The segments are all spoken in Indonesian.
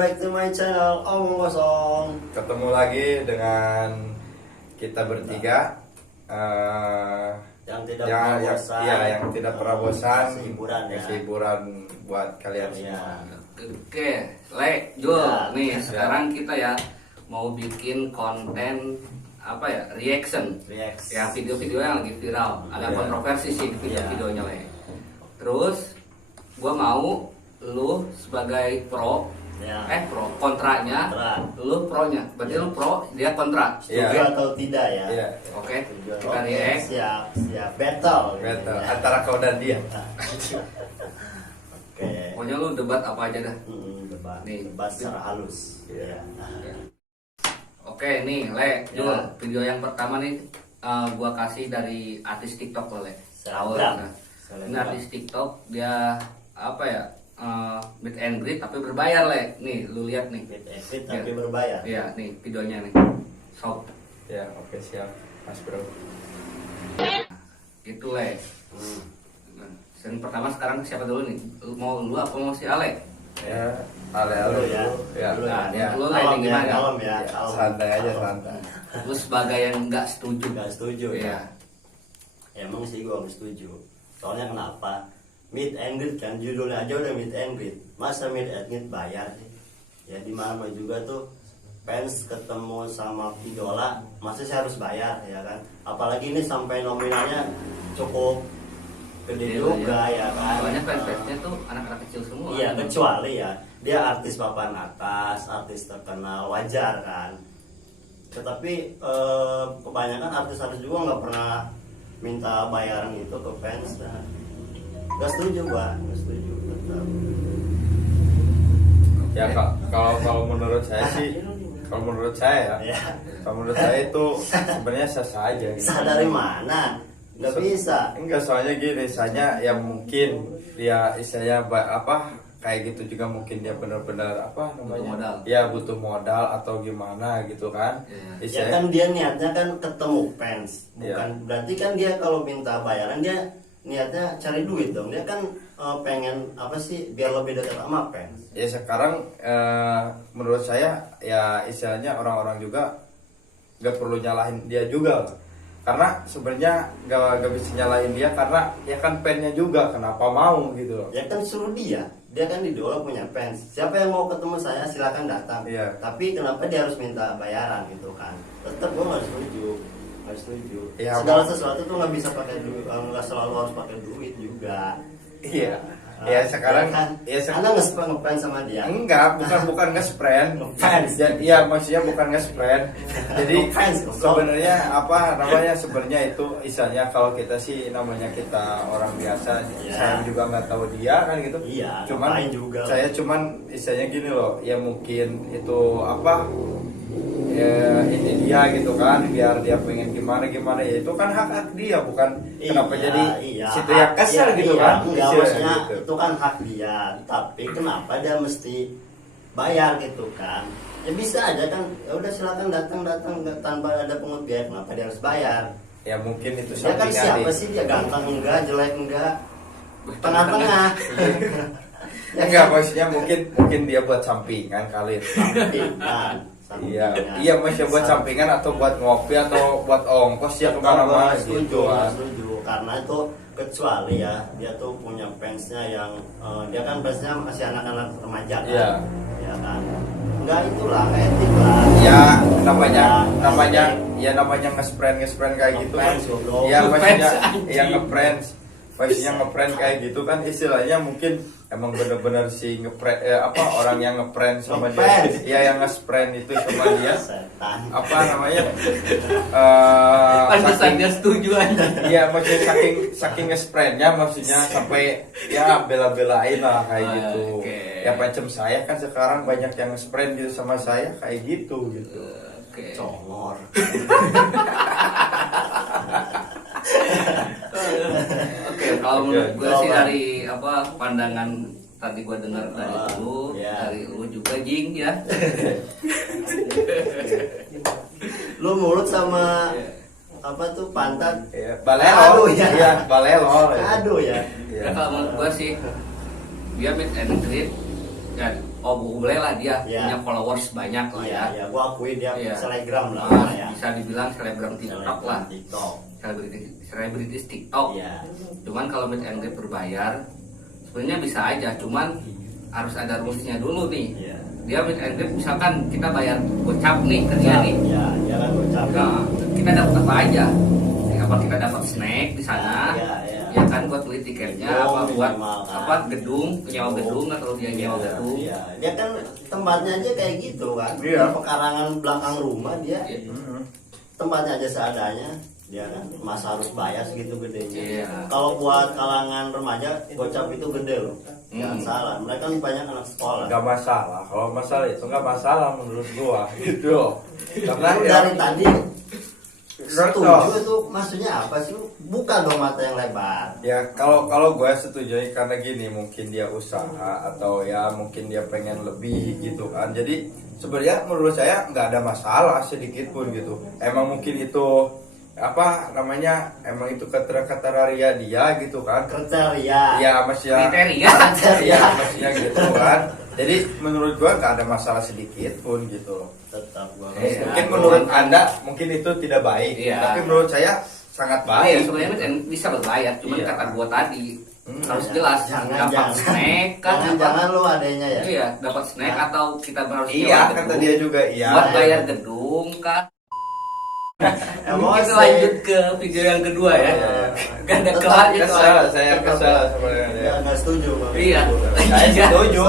back to my channel Omong Kosong. Ketemu lagi dengan kita bertiga Yang tidak pernah bosan. Iya, yang tidak pernah bosan. Kasih hiburan ya. Kasih hiburan buat kalian Iya. semua. Oke, Le, Jul, Ya, nih ya. sekarang kita ya mau bikin konten apa ya, reaction. React. Ya video-video yang lagi viral, agak Ya. kontroversi sih video-videonya Le. Terus, gua mau lu sebagai pro, Ya. kontranya, Kontra. lu pronya, berarti lu pro, dia kontra. Setuju Iya. atau tidak ya? Iya. Oke, Setuju. kita Oke, react. siap, siap. Battle. Betul. Ya. Antara kau dan dia. Oke. Pokoknya lu debat apa aja dah. Debat. Nih. Debat secara halus. Iya. Ya. Oke nih, Le, Jul, Ya. video yang pertama nih gua kasih dari artis TikTok lo, Le. Tahu Selebgram. kan? Selebgram. Ini artis TikTok dia apa ya? Meet and greet tapi berbayar, Le. Nih, lu lihat nih. Fit exit tapi berbayar. Iya, nih videonya nih. Sok. Ya, oke siap, Mas Bro. Gitu, Le. Hmm. Nah, yang pertama sekarang siapa dulu nih? Mau lu apa mau si Ale? Ya, ale-ale Dulu ya. dulu. Ya, Dulu Nah, ya. lu Kalem ini ya, gimana? kalem ya. Ya, Kalem. santai aja, Kalem. santai. Lu sebagai yang nggak setuju. Nggak setuju ya. Iya. Emang sih gua nggak setuju. Soalnya kenapa? Meet and greet kan judulnya aja udah meet and greet. Masa meet and greet bayar sih? Ya di mana juga tuh fans ketemu sama idola, masa sih harus bayar ya kan? Apalagi ini sampai nominalnya cukup gede Iya, juga iya. ya kan? Soalnya fans-fansnya tuh anak-anak kecil semua. Iya, kecuali ya dia artis papan atas, artis terkenal, wajar kan. Tetapi kebanyakan artis-artis juga nggak pernah minta bayaran itu ke fans. Nah, nggak setuju gua, nggak setuju. Tetap. Ya, kalau menurut saya sih, kalau menurut saya Ya, kalau menurut saya itu sebenarnya sah aja. Gitu. sah dari mana? Nggak bisa. Enggak, soalnya gini, misalnya ya mungkin dia istilahnya apa kayak gitu juga, mungkin dia benar-benar apa namanya modal. ya butuh modal atau gimana gitu kan. Iya. Ya Istilahnya kan dia niatnya kan ketemu fans, Iya. bukan berarti kan dia kalau minta bayaran dia niatnya cari duit dong. Dia kan pengen apa sih biar lebih dekat sama fans. ya sekarang menurut saya ya istilahnya orang-orang juga nggak perlu nyalahin dia juga lah. Karena sebenarnya nggak bisa nyalahin dia karena ya kan fansnya juga kenapa mau gitu loh. Ya kan suruh dia kan idola punya fans. Siapa yang mau ketemu saya silakan datang. Iya. Tapi kenapa dia harus minta bayaran gitu kan? Tetap gue nggak setuju, nggak setuju. Ya, Segala mau- sesuatu tuh nggak bisa pakai duit, nggak selalu harus pakai duit juga. Iya. Ya sekarang kan, ya Anda ngefans sama dia. enggak, bukan nge-sprint. Ngefans. Iya, maksudnya bukan nge-sprint. Jadi Ngefans, sebenarnya apa namanya, sebenarnya itu istilahnya kalau kita sih namanya kita orang biasa, Iya. saya juga nggak tahu dia kan gitu. Iya, Cuman ngapain juga. saya cuman istilahnya gini loh, ya mungkin itu apa ya ini dia gitu kan, biar dia pengen gimana ya itu kan hak dia, bukan kenapa jadi situ yang kesel gitu kan. Enggak, Istilahnya maksudnya gitu. itu kan hak dia, tapi kenapa dia mesti bayar gitu kan? Ya bisa aja kan, ya udah silakan datang tanpa ada pungut biaya, kenapa dia harus bayar? Ya mungkin itu Dia kan sampingan siapa nih. sih, dia ganteng enggak, jelek enggak, tengah-tengah. Ya enggak, maksudnya mungkin dia buat sampingan kali. Sampingan. Iya maksudnya buat sampingan atau buat ngopi atau buat ongkos ya kemana-mana Setuju, gitu kan. setuju. Karena itu kecuali ya dia tuh punya fansnya yang dia kan fansnya masih anak-anak remaja kan. Iya. Ya kan. Enggak itulah, nggak etik lah. Ya namanya Ya, nge-sprint kayak gitu kan. Ngefans, goblok. Ya maksudnya Ngefans, yang ngefriend kayak gitu kan, istilahnya mungkin emang bener-bener si orang yang ngefriend sama dia. Ngefans. Ya yang nge-sprint itu sama dia. Setan. Apa namanya? Pantesan saking- dia setuju aja. Iya, maksudnya saking nge-spraynya, maksudnya sampai ya bela-belain lah kayak gitu. Oke. Ya macam saya kan sekarang banyak yang nge-spray gitu sama saya kayak gitu. Oke. Congor. Oke, kalau menurut gue sih Oke. dari apa pandangan tadi gue dengar dari lu, Iya. dari lu juga Jing ya. Lu mulut sama apa tuh pantat? Ya, balelo. Aduh, ya. Iya, balelo. Aduh ya. Iya. Ya, kalau menurut gue sih dia meet and greet kan oh boleh lah dia Iya. punya followers banyak lah ya. Iya, gua akui dia Iya. selebgram lah Nah, ya. bisa dibilang selebgram TikTok lah, TikTok. selebritis TikTok. Iya. Cuman kalau meet and greet berbayar sebenarnya bisa aja, cuman harus ada rumusnya dulu nih. Iya. Dia meet and greet misalkan kita bayar gocap nih ke dia nih. Iya, dia kan gocap. Nah, kita dapat apa aja? Ya, apa kita dapat snack di sana? Iya, iya. Ya kan buat beli tiketnya, Gedung, apa buat minimal kan. apa gedung, penyewa gedung atau dia nyewa gedung. Iya, dia kan tempatnya aja kayak gitu kan. Iya. Di pekarangan belakang rumah dia Iya. tempatnya aja seadanya. Dia kan masa harus bayar segitu gedenya. Iya. Kalau buat kalangan remaja, gocap itu gede loh. Jangan salah, mereka kan banyak anak sekolah. Nggak masalah, kalau masalah itu nggak masalah menurut gua gitu loh. Karena Lu ya, dari tadi setuju itu maksudnya apa sih? Lu buka dong mata yang lebar. ya kalau gue setuju karena gini, mungkin dia usaha atau ya mungkin dia pengen lebih gitu kan. Jadi sebenarnya menurut saya nggak ada masalah sedikit pun gitu. Emang mungkin itu apa namanya, emang itu kriteria dia gitu kan. Kriteria. Ya maksudnya Kriteria. ya maksudnya gitu kan. Jadi menurut gua nggak ada masalah sedikit pun gitu loh. Tetap gua. Iya. Mungkin menurut anda mungkin itu tidak baik, Iya. tapi menurut saya sangat Ya, baik. sebenarnya meet and bisa berbayar, cuman Iya. kata gua tadi harus jelas dapat snack kan, Jangan lu adanya ya. iya dapat snack atau kita harus Iya, nyewa kata gedung. dia juga iya. Buat bayar gedung kan. Emosi. Kita lanjut ke video yang kedua ya. Iya. Gak ada Tetap kelarnya Kesel, saya kesel sebenarnya. Nggak setuju Bang. Iya. Saya setuju,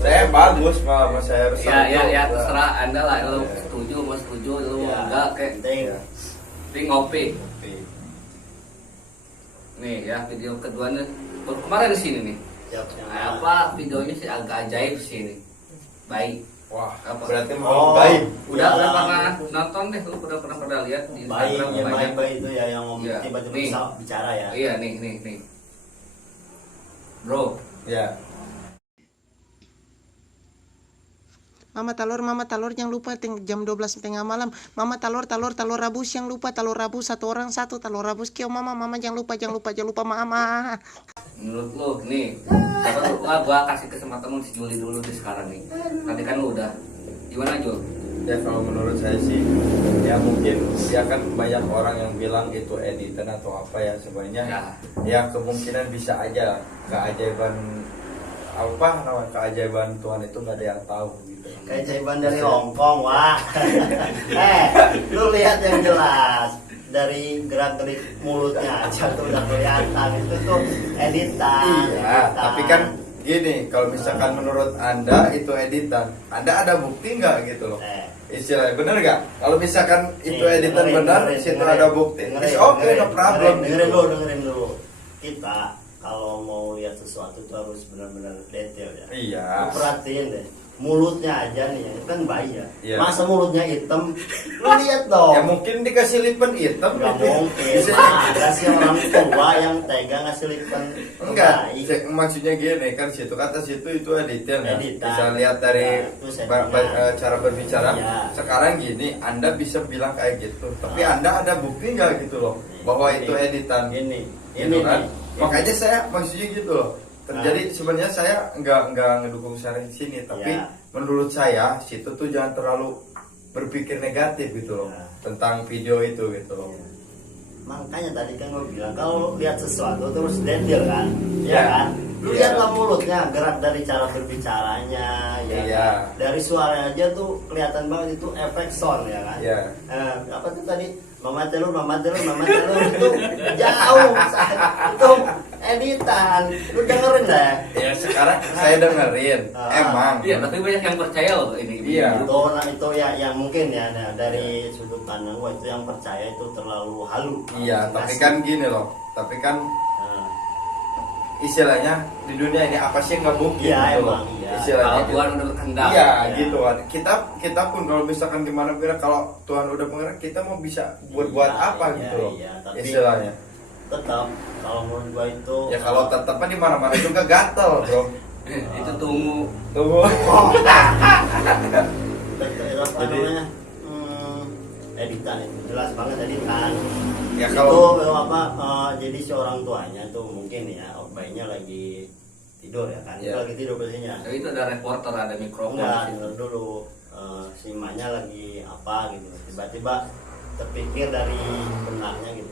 saya bagus sama saya Ya, setuju. ya, terserah anda lah. Lu setuju, mau setuju, lu Ya, enggak kayak penting. di ngopi. Nih ya video kedua nih. Kemarin di sini nih. Siap, yang Apa videonya sih agak ajaib sih ini. Baik. Wah, Apa? berarti Oh. mau baik. Udah Ya. pernah nonton deh, lu udah pernah lihat di baik Instagram ya banyak. baik itu ya yang Iya. tiba-tiba Nih. bisa bicara ya. Iya nih. Bro, Ya. Mama telur jangan lupa jam 12 tengah malam. Mama telur rebus yang lupa telur rebus satu orang satu telur rebus kio mama jangan lupa mama. menurut lu nih, siapa tuh? Wah, gua kasih kesempatan lu si Juli dulu deh sekarang nih. Tadi kan lu udah. Gimana Jul? Ya kalau menurut saya sih, ya mungkin ya kan banyak orang yang bilang itu editan atau apa ya sebenarnya. Ya kemungkinan bisa aja keajaiban apa namanya, keajaiban Tuhan itu nggak ada yang tahu gitu. Kayak jaiban dari Hongkong, wah. Lu lihat yang jelas dari gerak-gerik mulutnya aja tuh udah kelihatan itu tuh editan. Iya, tapi kan gini, kalau misalkan menurut anda itu editan, anda ada bukti nggak gitu loh? Istilahnya bener nggak? Kalau misalkan itu editan benar, situ ada bukti. Oke, no problem. Dengerin dulu. Kita kalau mau lihat sesuatu tuh harus benar-benar detail ya. Iya. Lu perhatiin deh, mulutnya aja nih, itu kan bayi ya. Iya. Masa mulutnya hitam? Lu lihat dong. Ya mungkin dikasih lipen hitam. Nggak gitu. mungkin. Bisa- Ada sih orang tua yang tega ngasih lipan. Enggak, bayi. maksudnya gini kan situ kata situ itu editan ya. Editan. Bisa lihat dari Ya, itu settingan. cara berbicara. Ya. Sekarang gini, anda bisa bilang kayak gitu, tapi anda ada bukti nggak gitu loh bahwa itu editan? Ini Gitu kan? nih. Makanya saya maksudnya gitu loh. Terjadi sebenarnya saya nggak ngedukung sana di sini, tapi Ya. menurut saya situ tuh jangan terlalu berpikir negatif gitu loh Ya. tentang video itu gitu loh. Makanya tadi kan gue bilang kalau lihat sesuatu terus detail kan, Iya. ya kan? Lu Iya. lihatlah mulutnya, gerak dari cara berbicaranya, ya Iya. kan? Dari suara aja tuh kelihatan banget itu efek sound ya kan? Iya. Apa tuh tadi? Mama telur itu jauh, itu editan. Lu dengerin deh. Ya sekarang saya dengerin, emang. Iya, tapi banyak yang percaya loh ini. Iya. Itu ya yang mungkin ya nah, dari sudut pandang gua itu yang percaya itu terlalu halu. Iya, tapi kan gini loh, tapi kan Nah, istilahnya di dunia ini apa sih yang nggak mungkin Iya, gitu loh. emang, iya. Istilahnya Kalau gitu. Tuhan udah berkehendak. Iya, Iya. gitu kan. Kita pun kalau misalkan gimana kalau Tuhan udah berkehendak, kita mau bisa buat Iya, apa iya, gitu loh. iya, tapi- Istilahnya. tetap kalau menurut gua itu Ya kalau tetapnya di mana-mana juga gatel, Bro. Itu tunggu. Tunggu. tetap apa Jadi- namanya editan itu jelas banget editan. Ya, Itu kalau- apa jadi si orang tuanya tuh mungkin ya bayinya lagi tidur ya kan, Iya. itu lagi tidur posisinya. Jadi itu ada reporter, ada mikrofon Enggak, di situ. denger dulu. Si emaknya lagi apa gitu, tiba-tiba terpikir dari benaknya gitu,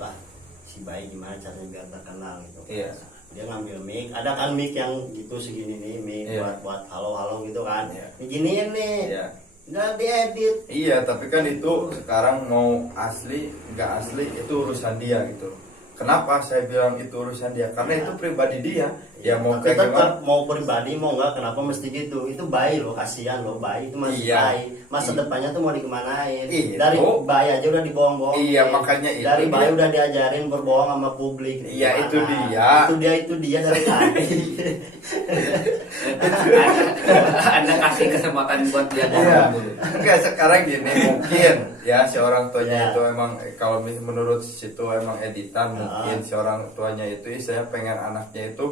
si bayi gimana caranya biar terkenal gitu. Iya. Dia ngambil mic, ada kan mic yang gitu segini nih, mic Iya. buat halo gitu kan. Iya. Diginiin nih, Iya. udah diedit. Iya, tapi kan itu sekarang mau asli nggak asli itu urusan dia gitu. Kenapa saya bilang itu urusan dia? Karena itu pribadi dia. Ya mau Tapi kayak tetap gimana? mau pribadi mau nggak, kenapa mesti gitu? Itu bayi loh, kasihan loh, bayi itu masih Iya. bayi. Masa Iya. depannya tuh mau dikemanain? Iya. Dari bayi aja udah dibohong-bohongin. Iya, makanya itu dari bayi dia. udah diajarin berbohong sama publik. Iya, Gimana? itu dia. Itu dia dari tadi. Anda kasih kesempatan buat dia Iya. ngomong dulu. Enggak, sekarang gini mungkin ya si orang tuanya Iya. itu emang kalau menurut situ emang editan, mungkin si orang tuanya itu istilahnya pengen anaknya itu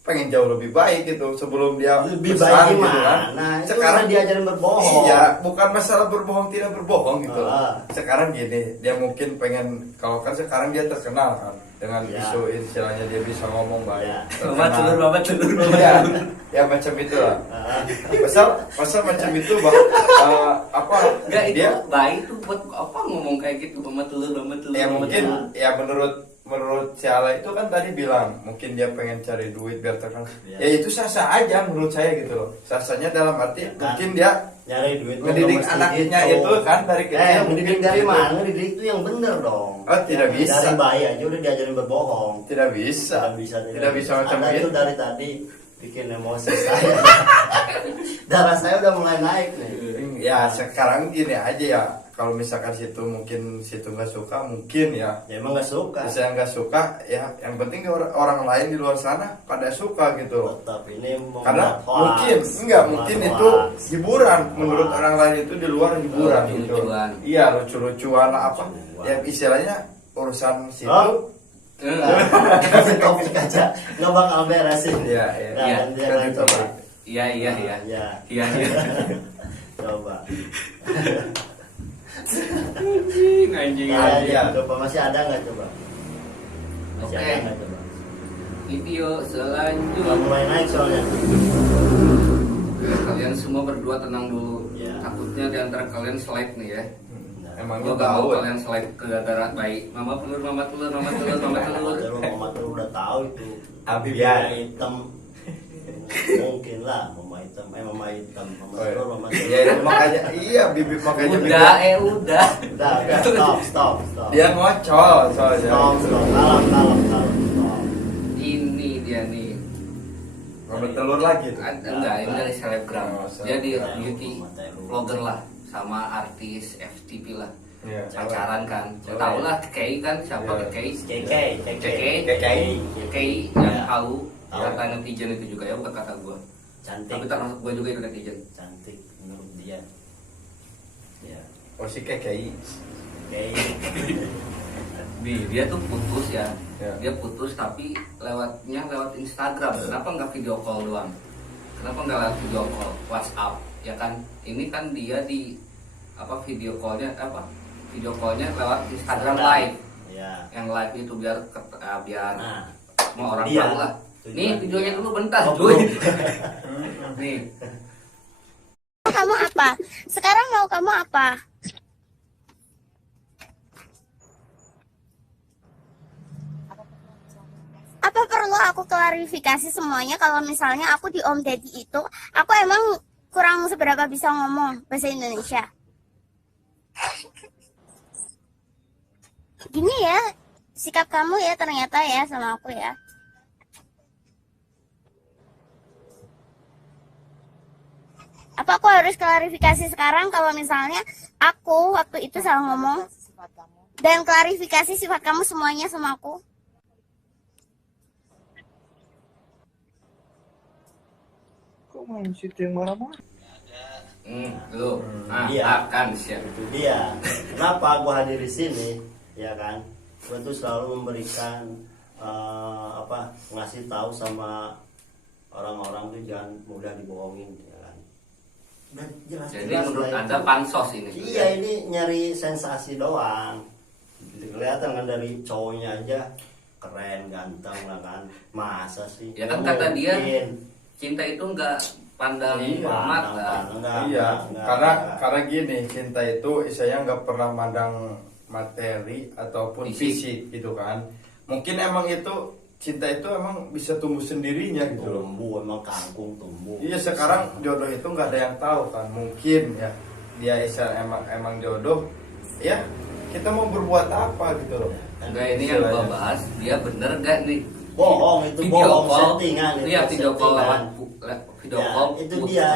pengen jauh lebih baik gitu sebelum dia Lebih besar baik gitu kan. gimana? Itu Sekarang udah diajarin berbohong. Iya, bukan masalah berbohong tidak berbohong gitu. Ah. Sekarang gini, dia mungkin pengen kalau kan sekarang dia terkenal kan dengan Iya. isu istilahnya dia bisa ngomong baik. Iya. Mama telur, mama telur, mama Iya, telur. ya macam itulah. Ah. Pasal macam itu apa Enggak, itu dia baik tuh buat apa ngomong kayak gitu, mama telur, mama telur. ya mama mungkin telur. ya menurut si Ala itu kan tadi bilang mungkin dia pengen cari duit biar terkenal. Iya. Ya itu sah-sah aja menurut saya gitu loh. Sah-sahnya dalam arti Ya kan? mungkin dia Nyari duit tuh ngedidik mesti anaknya gitu. itu kan dari kecil. Ngedidik dari mana? Ngedidik itu yang bener dong. Oh, tidak bisa. Dari bayi aja udah diajarin berbohong. Tidak bisa. Tidak bisa macam Anda itu. itu dari tadi bikin emosi saya. Darah saya udah mulai naik nih. Ya sekarang gini aja ya. Kalau misalkan situ mungkin situ nggak suka mungkin ya. Ya emang gak suka. Saya nggak suka ya. Yang penting orang lain di luar sana pada suka gitu loh. Tetap ini mau Karena hoax. mungkin enggak Mau mungkin hoax. itu hiburan menurut Hoax. orang lain itu di luar hiburan gitu. Lucu-lucuan. Iya lucu-lucuan apa Lucu-lucuan. ya istilahnya urusan situ. Oh. Enggak. Kasih topik aja nggak bakal beres ini. Iya, iya. Nah, Iya. ganti yang lain coba. Iya, iya, iya. Ya, Iya, iya. coba. Anjing, anjing. Nah, Iya. coba masih ada nggak coba? Masih Oke. ada nggak coba? Video Udah selanjutnya. mulai naik soalnya. Kalian semua berdua tenang dulu. Iya. Takutnya di antara kalian slide nih ya. Emangnya Gua gak tahu mau ya? kalian slide ke gara baik. Mama telur, mama telur, mama telur, mama telur. Mama tuh udah tahu itu. Habib Biar ya. hitam. Mungkin lah mama hitam, mama hitam, mama Oh, iya. telur, mama telur. Iya, makanya iya bibit makanya Udah, bibit. udah. Udah, stop. Dia ngocol soalnya. Stop, kalem, stop. Ini dia nih. Mama telur lagi tuh. Enggak, ini dari selebgram. Oh, Dia di selebgram. beauty vlogger lah, sama artis FTP lah. Iya. Pacaran kan. Cewek. Tahu lah KKI kan, siapa Iya. KKI? KK. KKI yang Ya. tahu Tahu. kata netizen itu juga ya, bukan kata gua. Cantik. Tapi termasuk gua juga itu netizen. Cantik menurut dia. Ya. Oh si KKI. Dia tuh putus ya. Ya. Dia putus tapi lewat Instagram. Kenapa nggak video call doang? Kenapa nggak lewat video call WhatsApp? Ya kan ini kan dia di video callnya lewat Instagram live. Ya. Yang live itu biar Nah, mau orang dia. tahu lah. Tujuan Nih dia. videonya dulu bentar, Oh, cuy. belum. Nih, Kamu apa? Sekarang mau kamu apa? Apa perlu aku klarifikasi semuanya kalau misalnya aku di Om Deddy itu, aku emang kurang seberapa bisa ngomong bahasa Indonesia. Gini ya, sikap kamu ya ternyata ya sama aku ya. Apa aku harus klarifikasi sekarang kalau misalnya aku waktu itu salah ngomong dan klarifikasi sifat kamu semuanya sama aku? Kok main situ yang marah-marah? lu. Nah, Iya. akan siap. Itu dia. Kenapa gua hadir di sini? Ya kan? Gua tuh selalu memberikan ngasih tahu sama orang-orang tuh jangan mudah dibohongin, ya kan? Dan jelas Jadi menurut Anda pansos ini. Iya, ini nyari sensasi doang. Gitu, kelihatan kan dari cowoknya aja keren, ganteng lah kan. Masa sih? Ya kan Nggak kata dia, mungkin. cinta itu nggak pandang Iya, mata. Iya, karena gini, cinta itu istilahnya nggak pernah mandang materi ataupun fisik gitu kan. Mungkin emang itu cinta itu emang bisa tumbuh sendirinya gitu loh. Tumbuh, emang kangkung tumbuh. Iya, sekarang jodoh itu nggak ada yang tahu kan. Mungkin ya dia emang jodoh, ya kita mau berbuat apa gitu loh. Enggak, ini yang gua bahas, dia bener gak nih? Bohong, itu Video bohong, call. settingan. Iya, video call settingan. video Ya, call itu putus. dia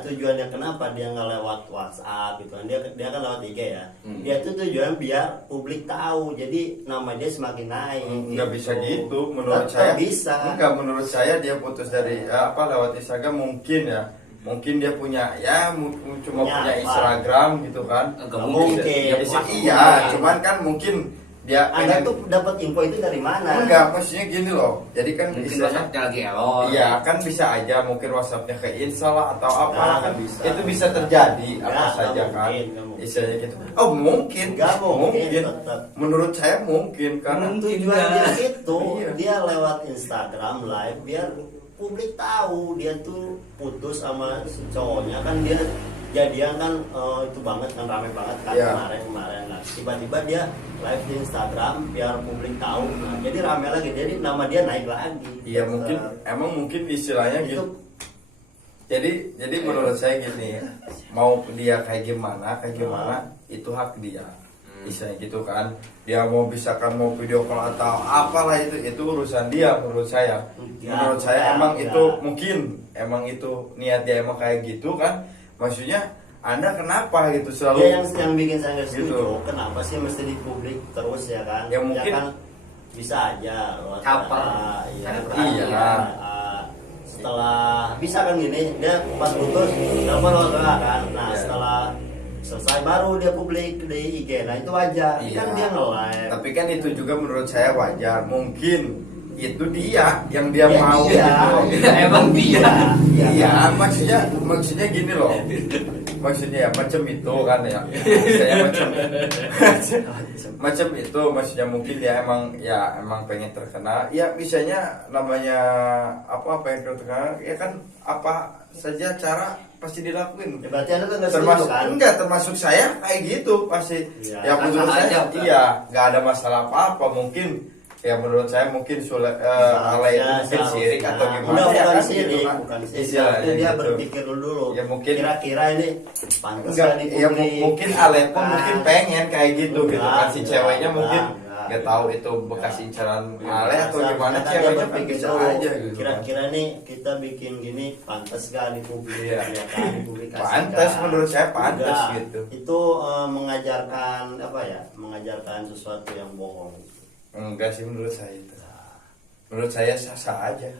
tujuannya kenapa dia nggak lewat WhatsApp gitu kan, dia kan lewat IG ya. Dia itu tujuan biar publik tahu, jadi nama dia semakin naik. Nggak bisa gitu menurut saya. Bisa. Enggak, menurut saya dia putus dari lewat Instagram mungkin ya. Mungkin dia punya cuma punya apa? Instagram gitu kan. Enggak mungkin. Iya, cuman kan mungkin dia Anda pengen- tuh dapat info itu dari mana? enggak, maksudnya gini loh. Jadi kan Mungkin istilahnya WhatsAppnya lagi error. iya kan bisa aja mungkin WhatsAppnya ke install lah atau apa Nggak, kan bisa. itu bisa terjadi apa Nggak saja mungkin, kan nggak mungkin. istilahnya gitu. Oh mungkin, Nggak mungkin, tetap. menurut saya mungkin karena Tujuan dia itu Iya. dia lewat Instagram live biar publik tahu dia tuh putus sama si cowoknya kan, dia jadian kan itu banget kan, rame banget kan Iya. kemarin. Nah, tiba-tiba dia live di Instagram biar publik tahu. Nah, jadi rame lagi, jadi nama dia naik lagi. iya mungkin istilahnya itu gitu. Jadi menurut saya gini, mau dia kayak gimana itu hak dia. Istilahnya gitu kan. Dia mau mau video call atau apalah itu urusan dia menurut saya. Menurut saya emang itu emang itu niat dia emang kayak gitu kan. Maksudnya Anda kenapa gitu selalu dia yang bikin saya nggak setuju. Gitu. Kenapa sih mesti di publik terus ya kan? Ya mungkin- kan bisa aja lewat Caper. iya. Cari perhatian. Iya. Setelah bisa kan gini, dia pas putus telepon lewat WA kan. Nah, Iya. setelah selesai baru dia publik di IG. Nah, itu wajar. Iya. Kan dia nge-live. Tapi kan itu juga menurut saya wajar. Mungkin itu dia yang dia Ya, mau dia. gitu. Emang dia. Iya, maksudnya gini loh. Maksudnya ya macam itu kan ya. Saya macam itu maksudnya mungkin dia emang pengen terkenal. Ya bisanya namanya apa yang terkenal ya kan apa saja cara pasti dilakuin. Ya, berarti Anda tuh nggak setuju Termasuk kan? enggak termasuk saya kayak gitu pasti. Iya, Ya menurut sah saya aja, kan? iya nggak ada masalah apa-apa mungkin. Ya menurut saya mungkin Ale itu mungkin sirik atau gimana Enggak, ya bukan kan sirik, gitu kan. bukan sirik. Istilahnya Itu dia gitu. berpikir dulu. Ya mungkin Kira-kira ini pantas enggak nggak di ya publik? mungkin Ale pun Kan? mungkin pengen kayak gitu gitu kan si Enggak, ceweknya mungkin enggak. nggak tahu itu bekas incaran Ale atau Seharusnya gimana kan dia ceweknya kan berpikir bisa dulu, aja gitu kan. kira-kira nih kita bikin gini pantas gak di publik? Iya. Ya kan, dipublikasikan. Pantas, menurut saya pantas Enggak. gitu. Itu mengajarkan apa ya, mengajarkan sesuatu yang bohong. Enggak sih menurut saya itu. Menurut saya sah-sah aja.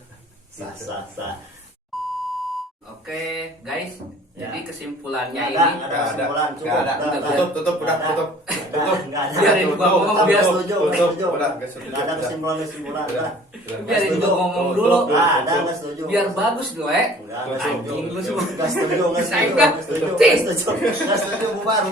Sah-sah. Oke, guys. Ya. Jadi kesimpulannya Nggak ini ada, nggak ada Nggak ada, kesimpulan, nggak ada. Tutup, udah tutup. Nggak ada. Biarin gua ngomong, biar setuju, nggak tutup, setuju. udah, nggak setuju, Nggak ada udah. kesimpulan, udah. biarin Setuju. gua ngomong dulu. Nggak ada, nggak setuju. Biar bagus gue. Enggak Tutup. setuju. Anjing lu semua. Nggak setuju, nggak Saya setuju, nggak. nggak setuju, Tis. nggak setuju, nggak setuju, bubar.